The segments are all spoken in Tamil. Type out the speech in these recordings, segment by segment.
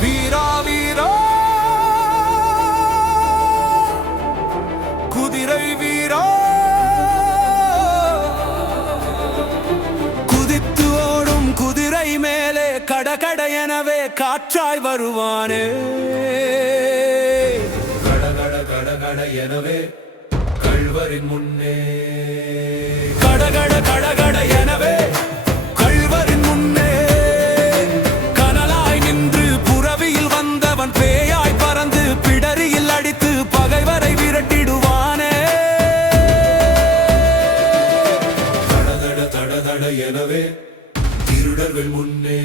வீரா வீரா குதிரை வீரா குதித்து ஓடும் குதிரை மேலே கடகட எனவே காற்றாய் வருவானே கடகட கடகட எனவே கள்வரின் முன்னே கடகட கடகட எனவே கள்வரின் முன்னே கனலாய் நின்று புறவியில் வந்தவன் பேயாய் பறந்து பிடரியில் அடித்து பகைவரை விரட்டிடுவானே தடதட தடதட எனவே திருடர்கள் முன்னே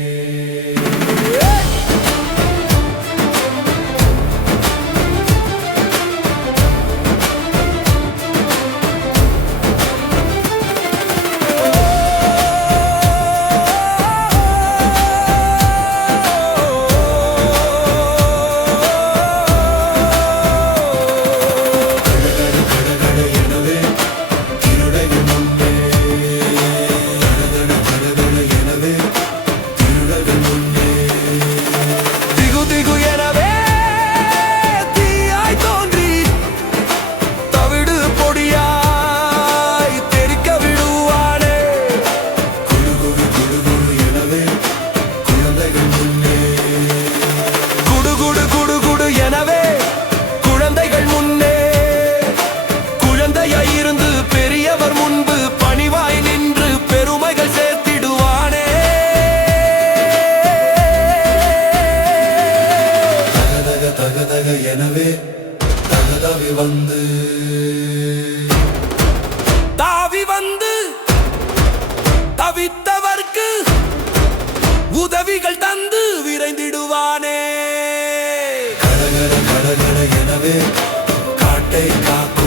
எனவே தகதவி வந்து தாவி வந்து தவித்தவர்க்கு உதவிகள் தந்து விரைந்திடுவானே கடகட கடகட எனவே காட்டை காக்க